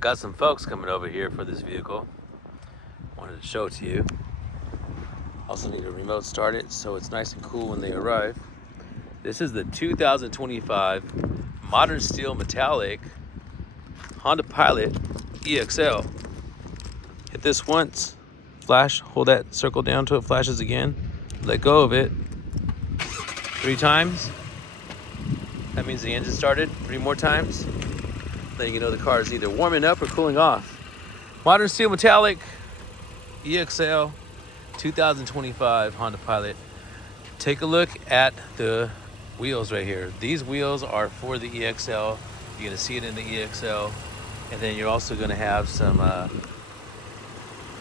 got some folks coming over here for this vehicle. Wanted to show it to you. Also need to remote start it so it's nice and cool when they arrive. This is the 2025 Modern Steel Metallic Honda Pilot EX-L. Hit this once, flash, hold that circle down till it flashes again. Let go of it 3 times. That means the engine started 3 more times. Then you know the car is either warming up or cooling off. Modern Steel Metallic EX-L 2025 Honda Pilot. Take a look at the wheels right here. These wheels are for the EX-L. You're gonna see it in the EX-L. And then you're also gonna have some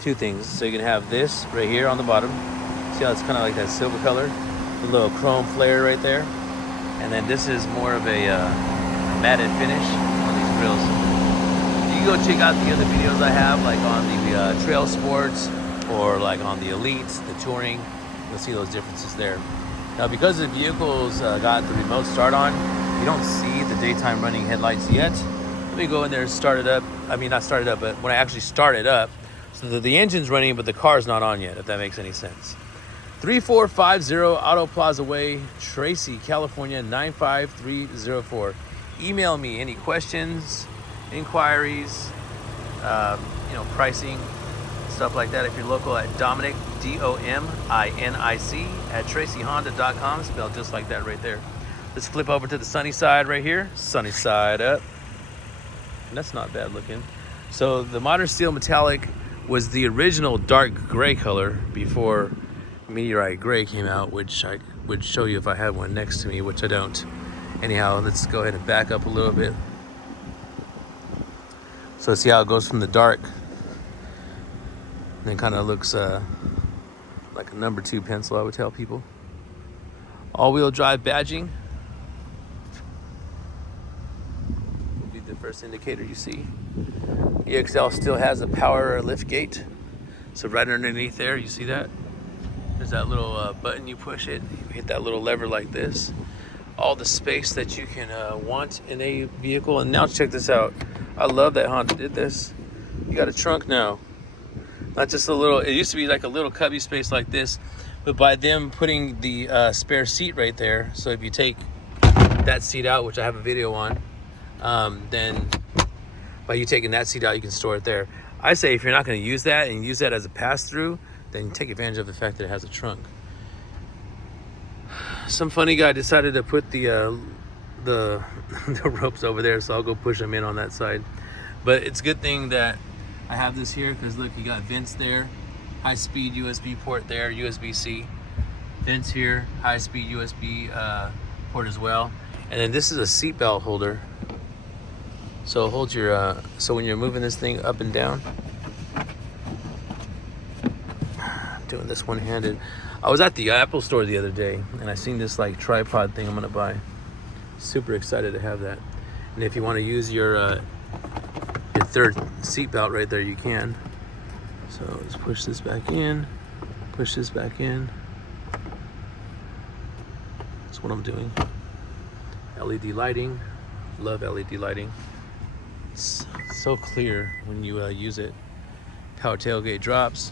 2 things. So you're gonna have this right here on the bottom. See how it's kind of like that silver color? The little chrome flare right there. And then this is more of a matted finish on these grills. You can go check out the other videos I have, like on the Trail Sports or like on the Elites, the Touring. You'll see those differences there. Now, because the vehicle's got the remote start on, you don't see the daytime running headlights yet. Let me go in there and start it up. I mean, not start it up, but when I actually start it up, so that the engine's running, but the car's not on yet, if that makes any sense. 3450 Auto Plaza Way, Tracy, California, 95304. Email me any questions, inquiries, pricing, stuff like that. If you're local, at Dominic, DOMINIC, at TracyHonda.com, spelled just like that right there. Let's flip over to the sunny side right here. Sunny side up. And that's not bad looking. So the Modern Steel Metallic was the original dark gray color before Meteorite Gray came out, which I would show you if I had one next to me, which I don't. Anyhow, let's go ahead and back up a little bit. So see how it goes from the dark, and then kind of looks like a number 2 pencil, I would tell people. All-wheel drive badging will be the first indicator you see. EX-L still has a power lift gate. So right underneath there, you see that? There's that little button, you push it, you hit that little lever like this. All the space that you can want in a vehicle. And now check this out. I love that Honda did this. You got a trunk now. Not just a little, it used to be like a little cubby space like this, but by them putting the spare seat right there, so if you take that seat out, which I have a video on, then by you taking that seat out, you can store it there. I say if you're not gonna use that and use that as a pass-through, then take advantage of the fact that it has a trunk. Some funny guy decided to put the ropes over there, so I'll go push them in on that side. But it's a good thing that I have this here, because look, you got vents there, high-speed USB port there, USB-C. Vents here, high-speed USB port as well. And then this is a seatbelt holder. So it holds your, so when you're moving this thing up and down, doing this one-handed. I was at the Apple store the other day and I seen this like tripod thing I'm gonna buy. Super excited to have that. And if you want to use your third seat belt right there, you can. So let's push this back in, push this back in. That's what I'm doing. LED lighting, love LED lighting. It's so clear when you use it. Power tailgate drops.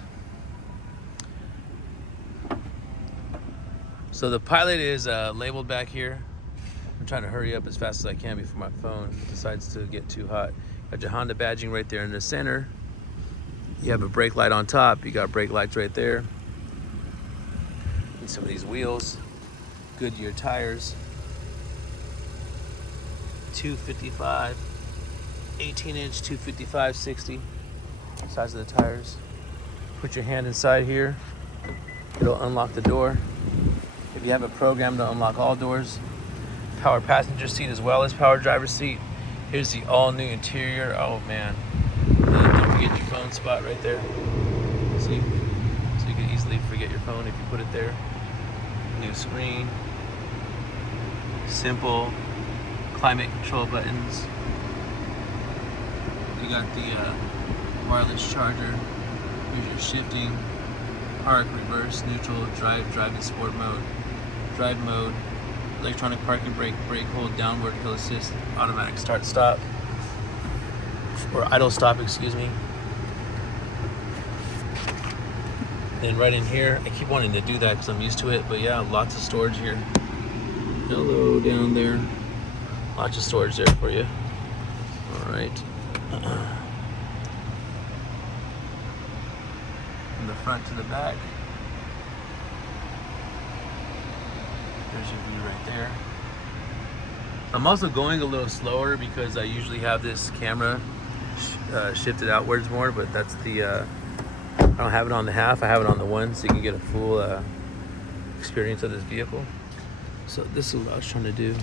So the Pilot is labeled back here. I'm trying to hurry up as fast as I can before my phone decides to get too hot. Got your Honda badging right there in the center. You have a brake light on top. You got brake lights right there. And some of these wheels. Goodyear tires. 255. 18-inch 255/60. Size of the tires. Put your hand inside here. It'll unlock the door. If you have a program to unlock all doors. Power passenger seat as well as power driver seat. Here's the all-new interior. Oh man. Don't forget your phone spot right there. See? So you can easily forget your phone if you put it there. New screen. Simple climate control buttons. You got the wireless charger. Here's your shifting, park, reverse, neutral, driving sport mode, drive mode, electronic parking brake, brake hold, downward hill assist, automatic start stop. or idle stop, excuse me. Then right in here, I keep wanting to do that because I'm used to it, but yeah, lots of storage here. Hello down there. Lots of storage there for you. All right. From the front to the back. There's your view right there. I'm also going a little slower because I usually have this camera shifted outwards more, but that's the, I don't have it on the half, I have it on the one, so you can get a full experience of this vehicle. So this is what I was trying to do.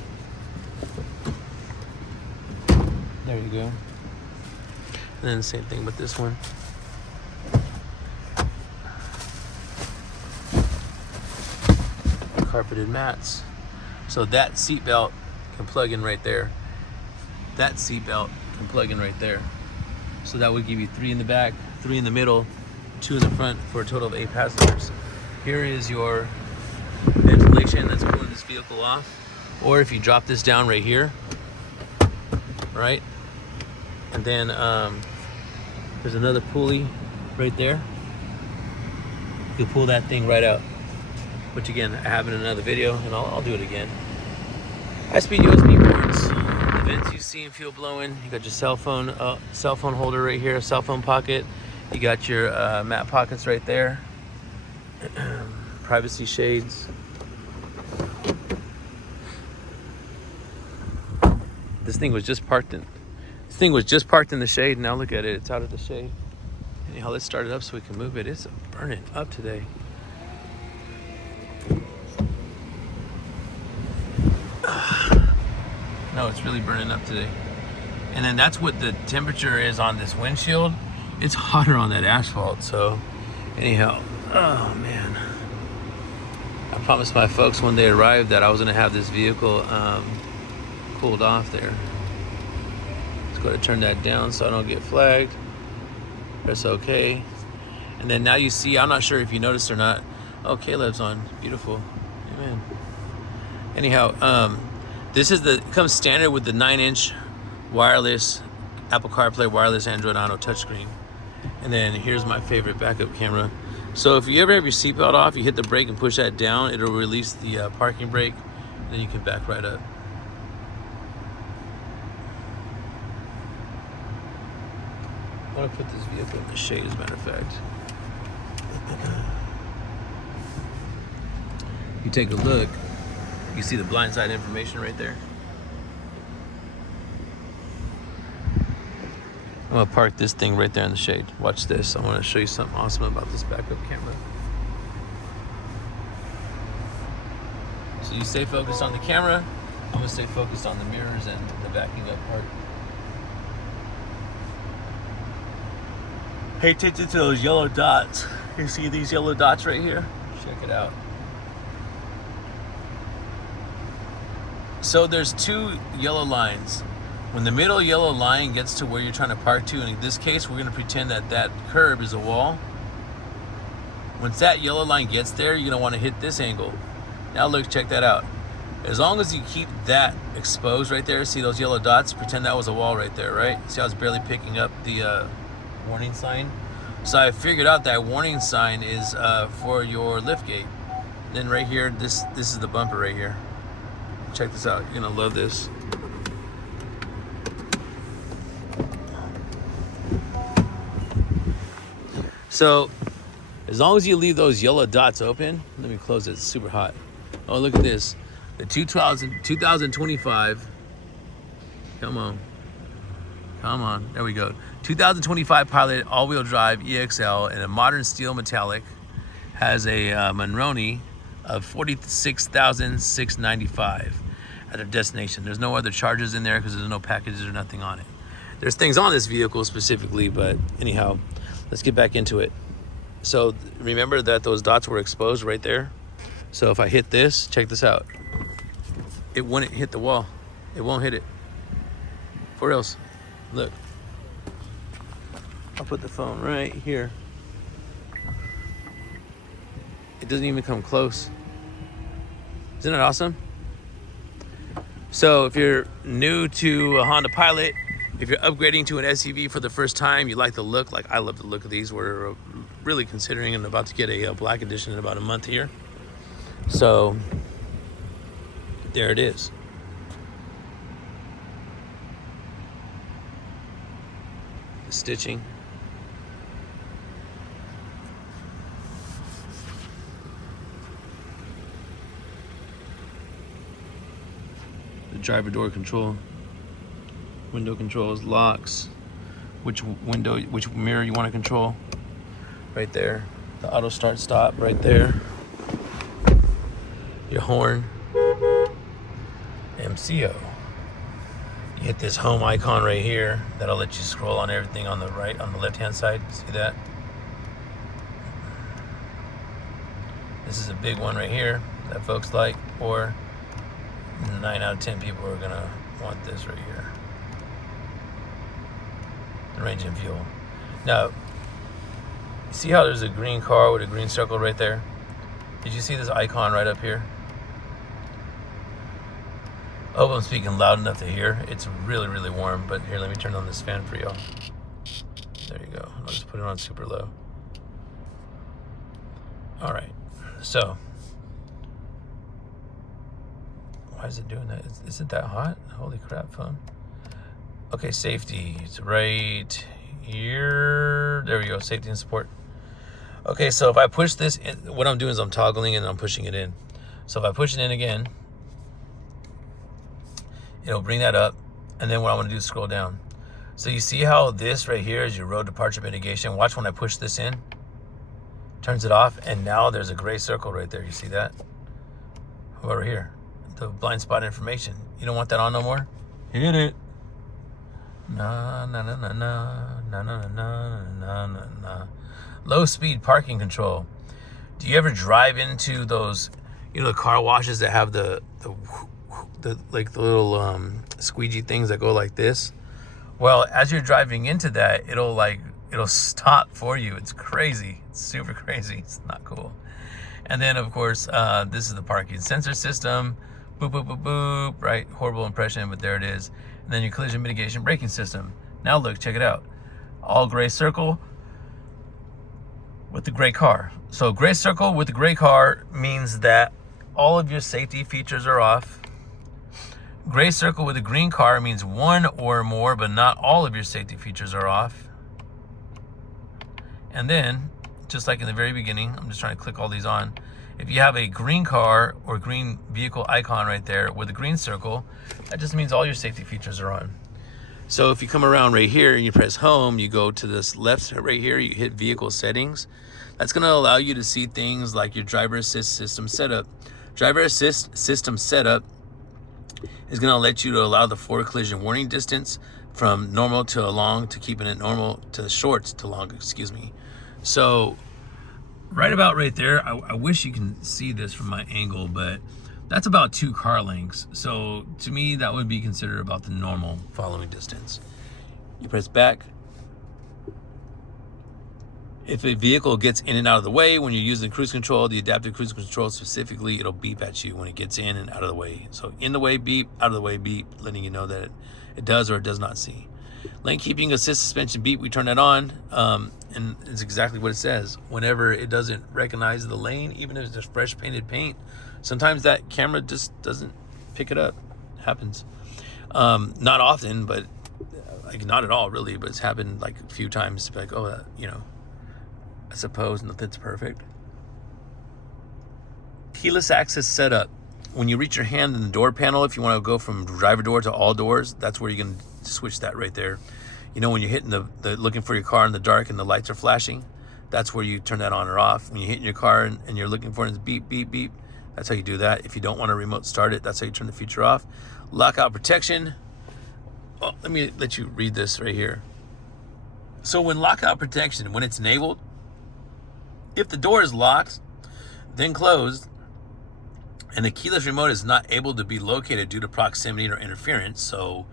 There you go. And then the same thing with this one. Carpeted mats. So that seat belt can plug in right there. That seat belt can plug in right there. So that would give you 3 in the back, 3 in the middle, 2 in the front for a total of 8 passengers. Here is your ventilation that's cooling this vehicle off. Or if you drop this down right here, right? And then there's another pulley right there. You can pull that thing right out. Which again, I have in another video, and I'll do it again. High-speed USB ports. The vents you see and feel blowing. You got your cell phone holder right here, cell phone pocket. You got your mat pockets right there. Privacy shades. This thing was just parked in. This thing was just parked in the shade. Now look at it. It's out of the shade. Anyhow, let's start it up so we can move it. It's burning up today. No, it's really burning up today. And then that's what the temperature is on this windshield. It's hotter on that asphalt. So anyhow, oh man. I promised my folks when they arrived that I was gonna have this vehicle cooled off there. Let's go ahead and turn that down so I don't get flagged. Press OK. And then now you see, I'm not sure if you noticed or not. Oh, Caleb's on. Beautiful. Amen. Anyhow, this is it comes standard with the 9-inch wireless Apple CarPlay wireless Android Auto touchscreen. And then here's my favorite backup camera. So if you ever have your seatbelt off, you hit the brake and push that down, it'll release the parking brake, and then you can back right up. I'm gonna put this vehicle in the shade, as a matter of fact. You take a look, you see the blindside information right there. I'm gonna park this thing right there in the shade. Watch this. I want to show you something awesome about this backup camera. So you stay focused on the camera. I'm gonna stay focused on the mirrors and the backing up part. Pay attention to those yellow dots. You see these yellow dots right here? Check it out. So there's 2 yellow lines. When the middle yellow line gets to where you're trying to park to, and in this case, we're gonna pretend that that curb is a wall. Once that yellow line gets there, you're gonna wanna hit this angle. Now look, check that out. As long as you keep that exposed right there, see those yellow dots? Pretend that was a wall right there, right? See how it's barely picking up the warning sign? So I figured out that warning sign is for your lift gate. Then right here, this is the bumper right here. Check this out, you're gonna love this. So, as long as you leave those yellow dots open, let me close it, it's super hot. Oh, look at this. The 2025, come on, there we go. 2025 Pilot all-wheel drive EXL in a modern steel metallic has a Monroney of $46,695 at their destination. There's no other charges in there because there's no packages or nothing on it. There's things on this vehicle specifically, but anyhow, let's get back into it. So remember that those dots were exposed right there. So if I hit this, check this out. It wouldn't hit the wall. It won't hit it. For reals, look. I'll put the phone right here. It doesn't even come close. Isn't that awesome? So if you're new to a Honda Pilot, If you're upgrading to an SUV for the first time, you like the look, like I love the look of these. We're really considering and about to get a black edition in about a month here. So there it is. The stitching. The driver door control. Window controls, locks, which mirror you want to control, right there. The auto start stop right there. Your horn, MCO. You hit this home icon right here. That'll let you scroll on everything on the right, on the left-hand side. See that? This is a big one right here that folks like, or 9 out of 10 people are gonna want this right here. The range and fuel. Now, see how there's a green car with a green circle right there? Did you see this icon right up here? I hope I'm speaking loud enough to hear. It's really, really warm, but here, let me turn on this fan for y'all. There you go. I'll just put it on super low. All right, so. Why is it doing that? Is it that hot? Holy crap, phone. Okay, safety, it's right here. There we go, safety and support. Okay, so if I push this in, what I'm doing is I'm toggling and I'm pushing it in. So if I push it in again, it'll bring that up. And then what I want to do is scroll down. So you see how this right here is your road departure mitigation. Watch when I push this in, turns it off. And now there's a gray circle right there. You see that? Over here, the blind spot information. You don't want that on no more? Hit it. Na na na na na na na na na na na. Low speed parking control. Do you ever drive into those, you know, the car washes that have the like the little squeegee things that go like this? Well, as you're driving into that, it'll stop for you. It's crazy. It's super crazy. It's not cool. And then of course, this is the parking sensor system. Boop, boop, boop, boop, right? Horrible impression, but there it is. And then your collision mitigation braking system. Now look, check it out. All gray circle with the gray car. So gray circle with the gray car means that all of your safety features are off. Gray circle with a green car means one or more, but not all of your safety features are off. And then, just like in the very beginning, I'm just trying to click all these on. If you have a green car or green vehicle icon right there with a green circle, that just means all your safety features are on. So if you come around right here and you press home, you go to this left right here, you hit vehicle settings. That's gonna allow you to see things like your driver assist system setup. Driver assist system setup is gonna let you to allow the forward collision warning distance from normal to long, to keeping it normal to short to long, excuse me. So right about right there, I wish you can see this from my angle, but that's about 2 car lengths. So to me, that would be considered about the normal following distance. You press back. If a vehicle gets in and out of the way when you're using cruise control, the adaptive cruise control specifically, it'll beep at you when it gets in and out of the way. So in the way, beep, out of the way, beep, letting you know that it does or it does not see. Lane keeping assist suspension beep, we turn that on, and it's exactly what it says. Whenever it doesn't recognize the lane, even if it's just fresh painted paint, sometimes that camera just doesn't pick it up. It happens. Not often, but like not at all really, but it's happened like a few times. Like, oh, you know, I suppose nothing's perfect. Keyless access setup. When you reach your hand in the door panel, if you want to go from driver door to all doors, that's where you're going to switch that right there. You know, when you're hitting the looking for your car in the dark and the lights are flashing, that's where you turn that on or off. When you're hitting your car and you're looking for it, it's beep, beep, beep. That's how you do that. If you don't want to remote start it, that's how you turn the feature off. Lockout protection. Oh, let me let you read this right here. So when lockout protection, when it's enabled, if the door is locked, then closed, and the keyless remote is not able to be located due to proximity or interference. So,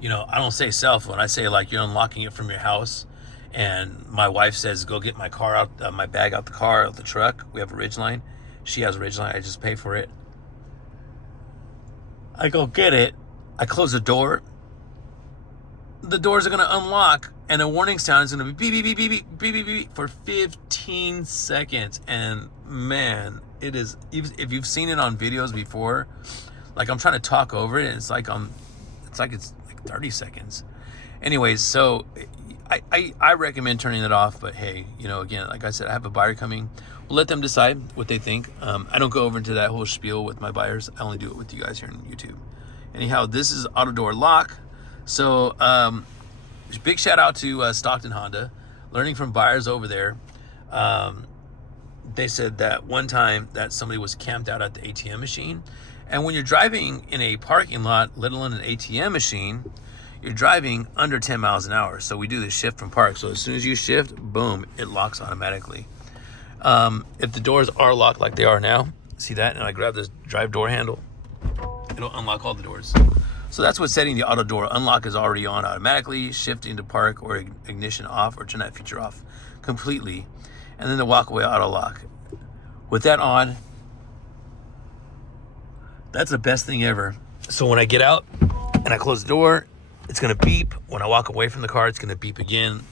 you know, I don't say cell phone. I say like you're unlocking it from your house, and my wife says, go get my car out, my bag out the car, out the truck. We have a Ridgeline. She has a Ridgeline. I just pay for it. I go get it. I close the door. the doors are gonna unlock and a warning sound is gonna be beep, beep, beep, beep, beep, beep, beep, beep for 15 seconds. And man, it is, if you've seen it on videos before, like I'm trying to talk over it and it's like it's like 30 seconds. Anyways, so I recommend turning it off, but hey, you know, again, like I said, I have a buyer coming. We'll let them decide what they think. I don't go over into that whole spiel with my buyers. I only do it with you guys here on YouTube. Anyhow, this is auto door lock. So big shout out to Stockton Honda. Learning from buyers over there. They said that one time that somebody was camped out at the ATM machine. And when you're driving in a parking lot, let alone an ATM machine, you're driving under 10 miles an hour. So we do the shift from park. So as soon as you shift, boom, it locks automatically. If the doors are locked like they are now, see that? And I grab this drive door handle, it'll unlock all the doors. So that's what setting the auto door unlock is already on automatically, shift into park or ignition off, or turn that feature off completely. And then the walkaway auto lock. With that on, that's the best thing ever. So when I get out and I close the door, it's gonna beep. When I walk away from the car, it's gonna beep again,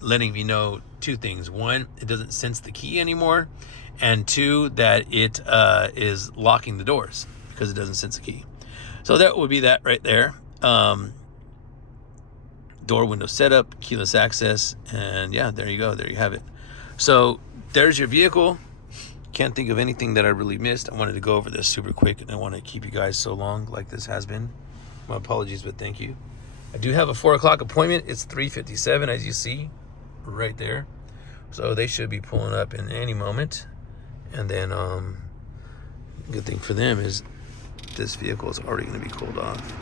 letting me know two things. One, it doesn't sense the key anymore. And two, that it is locking the doors because it doesn't sense the key. So that would be that right there. Door window setup, keyless access, and yeah, there you go. There you have it. So there's your vehicle. Can't think of anything that I really missed. I wanted to go over this super quick, and I want to keep you guys so long like this has been. My apologies, but thank you. I do have a 4 o'clock appointment. It's 3:57, as you see right there. So they should be pulling up in any moment. And then good thing for them is this vehicle is already going to be cooled off.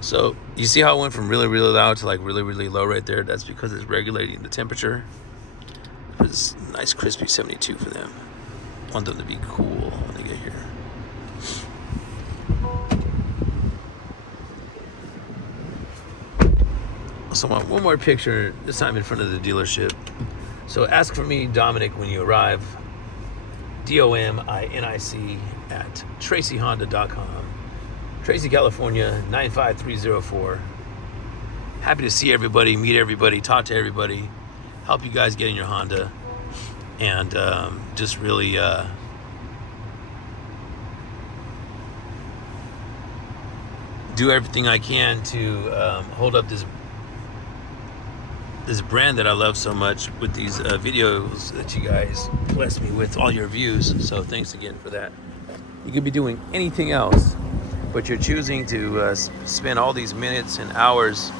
So you see how it went from really, really loud to like really, really low right there? That's because it's regulating the temperature. It's nice crispy 72 for them. Want them to be cool when they get here. Also want one more picture, this time in front of the dealership. So ask for me, Dominic, when you arrive. DOMINIC at TracyHonda.com. Tracy, California, 95304. Happy to see everybody, meet everybody, talk to everybody, help you guys get in your Honda, and just really do everything I can to hold up this brand that I love so much with these videos that you guys bless me with all your views. So thanks again for that. You could be doing anything else, but you're choosing to spend all these minutes and hours,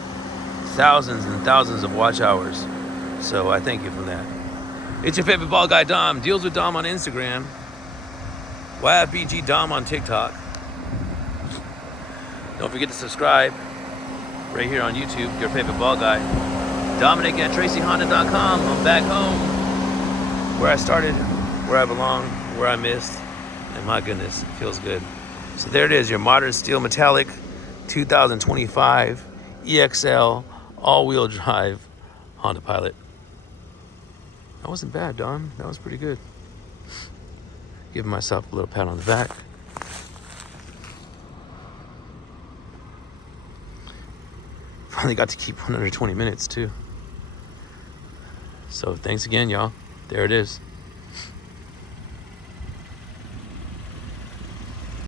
thousands and thousands of watch hours. So I thank you for that. It's your favorite ball guy, Dom. Deals with Dom on Instagram. YFBG Dom on TikTok. Don't forget to subscribe right here on YouTube, your favorite ball guy. Dominic at TracyHonda.com. I'm back home, where I started, where I belong, where I missed, and my goodness, it feels good. So there it is, your modern steel metallic 2025 EXL all-wheel drive Honda Pilot. That wasn't bad, Dom. That was pretty good. Giving myself a little pat on the back. Finally got to keep 120 minutes too. So thanks again, y'all. There it is.